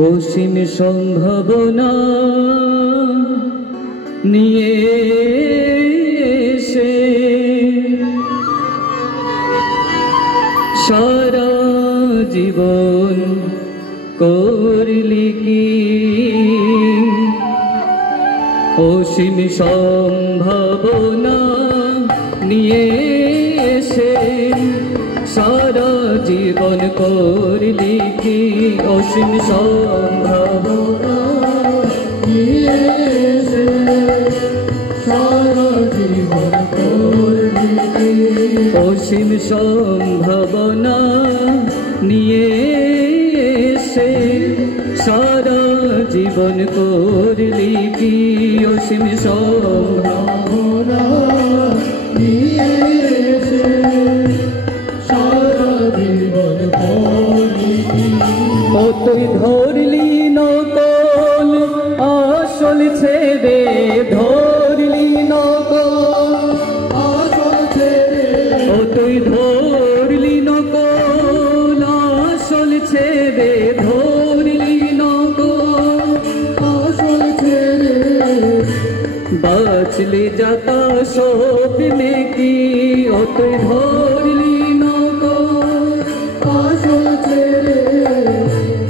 অসীম সম্ভাবনা নিয়ে এসে সারা জীবন করলি কি অসীম সম্ভাবনা নিয়ে এসে সারা জীবন করলি কি অসীম সম্ভাবনা নিয়ে এসে সারা জীবন করলি কি অসীম সম্ভাবনা নিয়ে এসে সারা জীবন করলি কি অসীম সম্ভাবনা নিয়ে এসে সারা জীবন করলি কি তুই ধরলি নকল আসল ছেড়ে ধরলি নকল আসল ছেড়ে তুই ধরলি নকল আসল ছেড়ে ধরলি নকল আসল ছেড়ে বাঁচলি যাতা সব में की তুই ধরলি নকল আসল ছেড়ে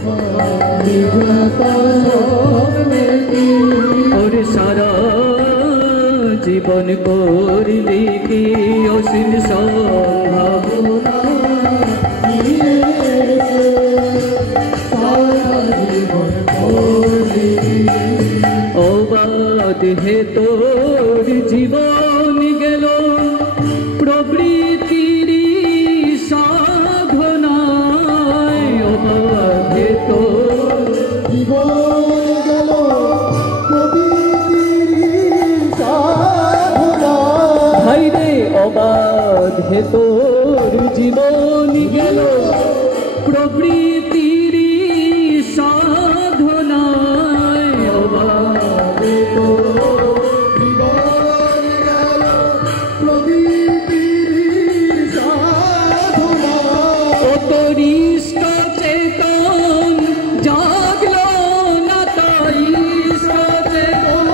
বাঁচলি যাতা সব में की और সারা জীবন করলি কি অসীম সম্ভাবনা নিয়ে এসে সারা জীবন করলি কি অবাধ হে তোর জীবন গেল প্রবৃত্তির সাধনায় অবাধ হে তোর জীবন গেল প্রবৃত্তির সাধনায় ভাই রে অবাধ হে তোর জীবন গেল প্রবৃত্তির সাধনায় অবাধ হে তোর জীবন গেল প্রবৃত্তির সাধনায় ও তোর ইষ্ট চেতন জাগলো না তাই ইষ্ট চেতন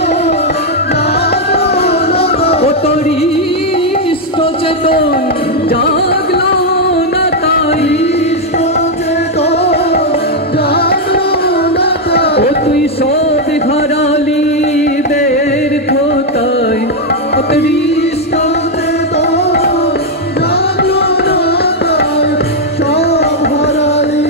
জাগলো না ও তোর ইষ্ট চেতন জাগলো না তাই ইষ্ট চেতন জাগলো না তাই ও তুই সব ঘরালি দের খোতায় ও তোর ইষ্ট চেতন জাগলো না তাই সব ঘরালি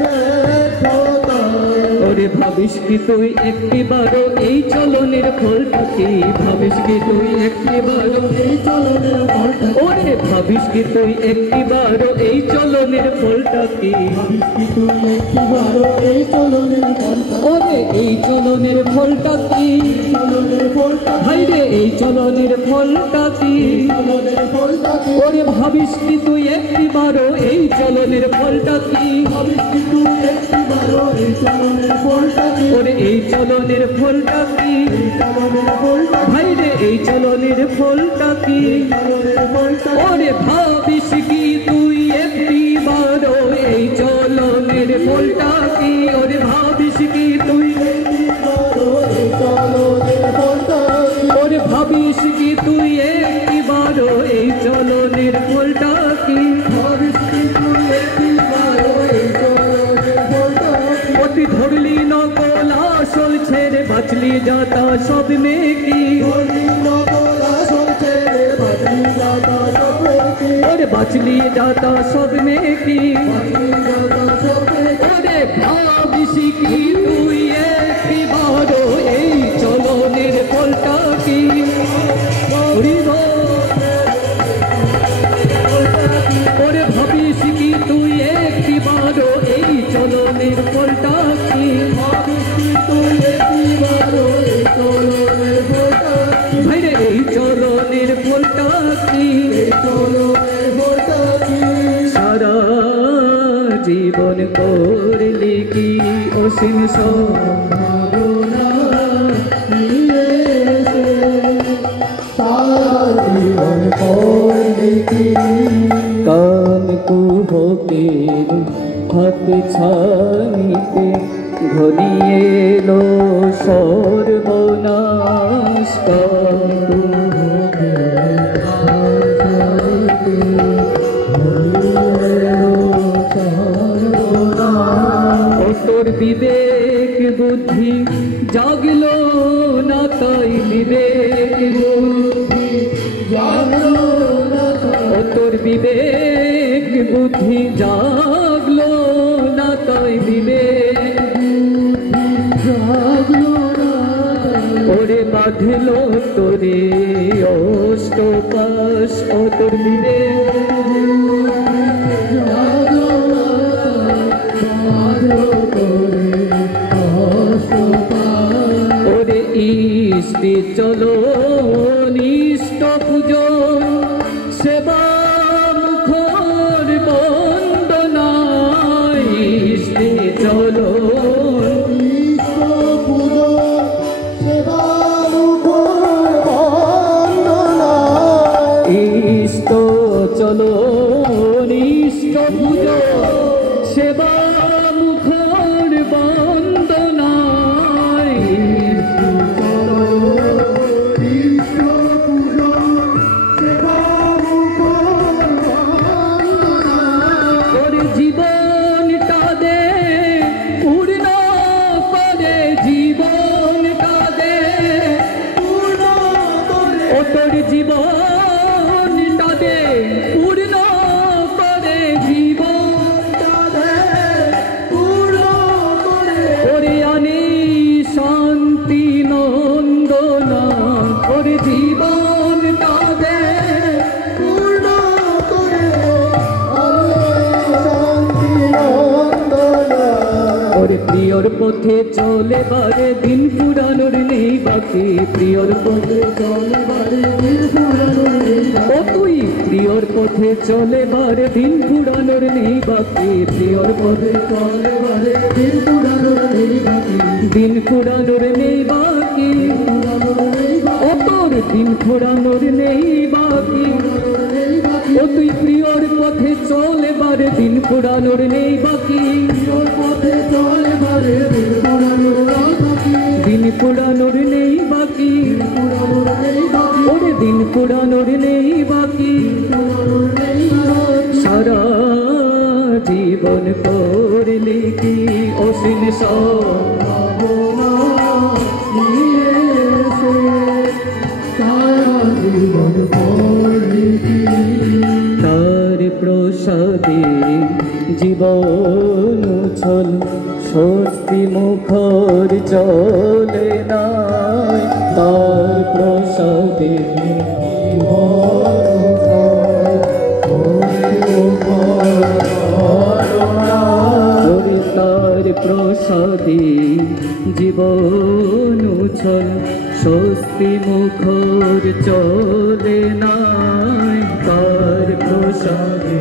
দের খোতায় ওরে ভাবিস কি তুই একটিবারও এই চলনের ফলটা কি ভাবিস কি তুই একটিবারও এই চলনের ফলটা ওরে ভাবিস কি তুই একটিবারও এই চলনের ফলটা কি ভাবিস কি তুই একটিবারও এই চলনের ফলটা ওরে এই চলনের ফলটা কি চলনের ফলটা ভাই রে এই চলনের ফলটা কি চলনের ফলটা কি ওরে ভাবিস কি তুই একটিবারও এই চলনের ফলটা কি ভাবিস কি তুই একটিবারও এই চলনের ফলটা কি ওরে এই চলনের ফলটা কি চলনের ফলটা ভাই রে এই চলনের ফলটা কি চলনের ফলটা ওরে ভাবিস কি তুই একটিবারও এই চলনের ফলটা কি ওরে ভাবিস কি তুই একটিবারও এই চলনের ফলটা কি ওরে ভাবিস কি তুই একটিবারও এই চলনের ফলটা কি ভাবিস কি তুই একটিবারও এই চলনের ফলটা কি অতি ধরলি নকল আসল ছেড়ে বাঁচলি যাতা সব में की ধরলি নকল আসল ছেড়ে বাঁচলি যাতা সব में की ওরে বাঁচলি যাতা সব में की বাঁচলি যাতা সব में ওরে ভাবিস কি তুই একটিবারও এই চলনের ফলটা কি ওরে ভাবিস কি তুই একটিবারও এই চলনের ফলটা কি ভাবিস কি তুই একটিবারও এই চলনের ফলটা কি ভাই রে এই চলনের ফলটা কি এই চলনের ফলটা কি সারা জীবন করলি কি অসীম সম্ভাবনা নিয়ে এসে সারা জীবন করলি কি কান কুহকের হাত ছানিতে ঘনিয়ে এলো সর্বনাশ তোর বিবেক বুদ্ধি জাগলো না তাই বিবেক বুদ্ধি জাগলো না তোর বিবেক বুদ্ধি জাগলো না তাই বিবেক জাগলো না ওরে বাঁধলো তোরে অষ্টপাশ ও তোর বিবেক ওরে ইষ্টি চলো নিষ্ঠ পুজো সেবা মুখর বন্দনায় ইষ্টি চলো নিষ্ঠ পুজো সেবা মুখর বন্দনায় ইষ্ট চলো নিষ্ঠ পুজো সেবা মুখর বন্দনায় ওরে জীবনটা দে পূর্ণ করে জীবনটা দে পূর্ণ করে ও তোর জীবনটা দে পূর্ণ করে জীবনটা দে পূর্ণ করে ওরে আনি শান্তি নন্দনা ওরে জীবনটা দে পূর্ণ করে শান্তি নন্দনা ওরে প্রিয়র পথে চলে বারে দিন পুরানোর নেই বাকি প্রিয়র পথে চলে বারে দিন পুরানোর নেই ও তুই প্রিয়র পথে চলে বারে দিন পুরানোর নেই বাকি প্রিয়র পথে চলে বারে দিন পুরানোর নেই বাকি দিন পুরানোর নেই বাকি ও তোর দিন পুরানোর নেই বাকি ও তুই প্রিয়র পথে চলে বারে দিন পুরানোর নেই বাকি প্রিয়র পথে চলে বারে দিন পুরানোর বাকি দিন পুরানোর নেই বাকি ওরে দিন পুরানোর নেই বাকি সারা জীবন করলে কি অসীম সারা জীবন করলে কি তার প্রসাদে জীবন উছল স্বস্তি মুখর চলে নাই তার প্রসাদে তার প্রসাদে জীবন উছল স্বস্তি মুখর চলে নাই তার প্রসাদে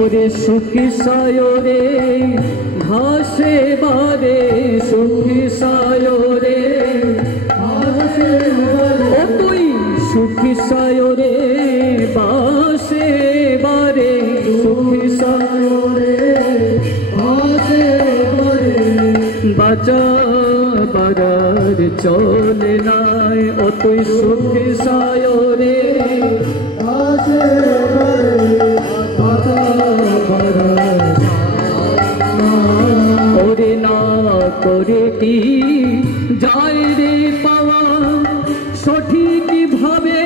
ওরে সুখী সায়রে ভাসে বারে সুখী সায়রে ও তুই সুখী সায়রে বাসে বারে সুখী সায়রে ভাসে বারে বাঁচা বারার চলে নাই ও তুই সুখী সায়রে ভাসে ওরে না করে কি যায় রে পাওয়া সঠিক ভাবে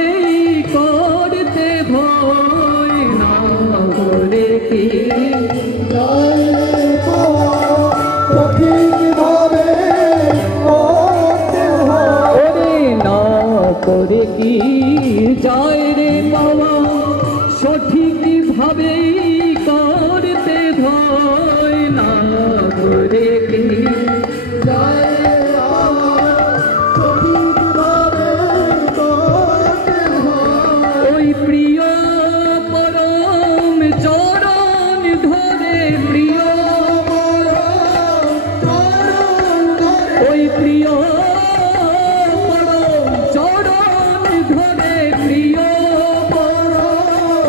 করতে ভয় না করে কি যায় রে পাওয়া সঠিক ভাবে করতে ভয় ওরে না করে কি যায় রে পাওয়া সঠিক ভাবে করতে ভয় না করে কি যায় সঠিক ভাবে করতে ভয় ওই প্রিয় পরম চরণ ধরে প্রিয় ওই প্রিয় পরম চরণ ধরে প্রিয় পরম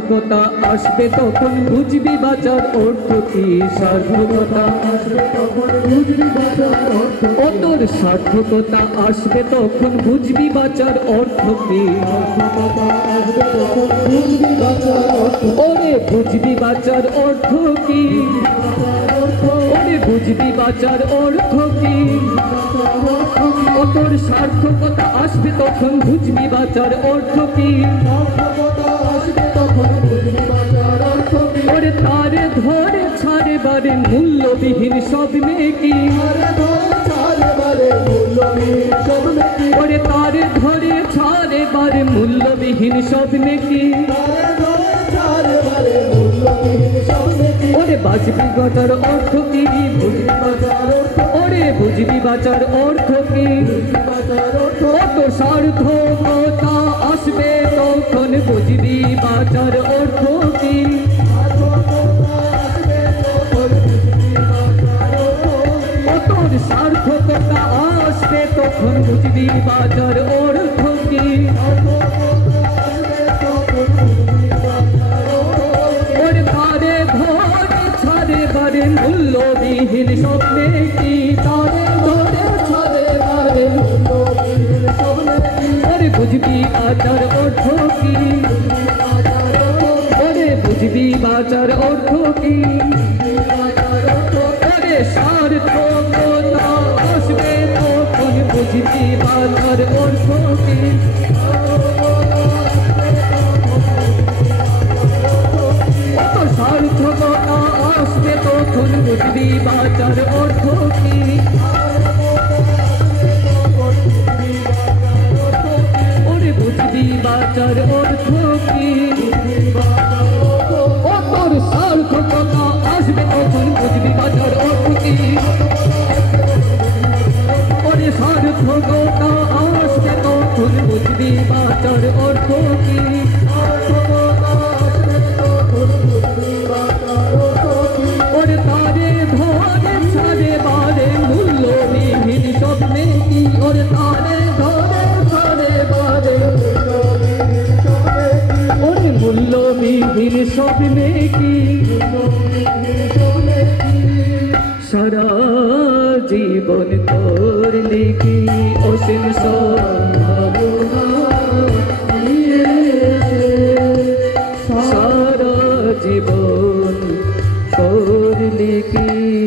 সার্থকতা আসবে তখন বুঝবি বাঁচার অর্থ কি সার্থকতা আসবে তখন বুঝবি বাঁচার অর্থ ও তোর সার্থকতা আসবে তখন বুঝবি বাঁচার অর্থ কি সার্থকতা আসবে তখন বুঝবি বাঁচার অর্থ ওরে বুঝবি বাঁচার অর্থ কি ওরে বুঝবি বাঁচার অর্থ কি ও তোর সার্থকতা আসবে তখন বুঝবি বাঁচার অর্থ কি ওরে তারে ধরে ছাড়ে বারে মূল্যবিহীন সব মেকি ওরে তারে ধরে ছাড়ে বারে মূল্যবিহীন সব মেকি ওরে বাঁচবি বাঁচার অর্থ কি ওরে বুঝবি বাঁচার অর্থ কি কত সার্থকতা আসবে তখন বুঝবি বাঁচার অর্থ কি কত সার্থকতা আসবে তখন বুঝবি বাঁচার অর্থ কি ওরে তারে ধরে ছাড়ে বারে মূল্যবিহীন স্বপ্নে কি তারে ধরে ছাড়ে বারে মূল্যবিহীন স্বপ্নে ওরে বুঝবি বাঁচার অর্থ কি ওরে বুঝবি বাঁচার অর্থ কি ওরে সার্থকতা আসবে তখন বুঝবি বাঁচার অর্থ কি সার্থকতা আসবে তখন বুঝবি বাঁচার অর্থ কি ওরে বুঝবি বাঁচার অর্থ কি ও তোর সার্থকতা আসবে তখন বুঝবি বাঁচার অর্থ কি ওরে সার্থকতা আসবে তখন বুঝবি বাঁচার অর্থ কি ওরে তারে ধরে ছাড়ে বারে মূল্যবিহীন স্বপ্নে কি ওরে তারে ধরে ছাড়ে বারে ওরে মূল্যবিহীন স্বপ্নে কি সারা জীবন করলে কি অসীম সম্ভাবনা সারা জীবন করলে কি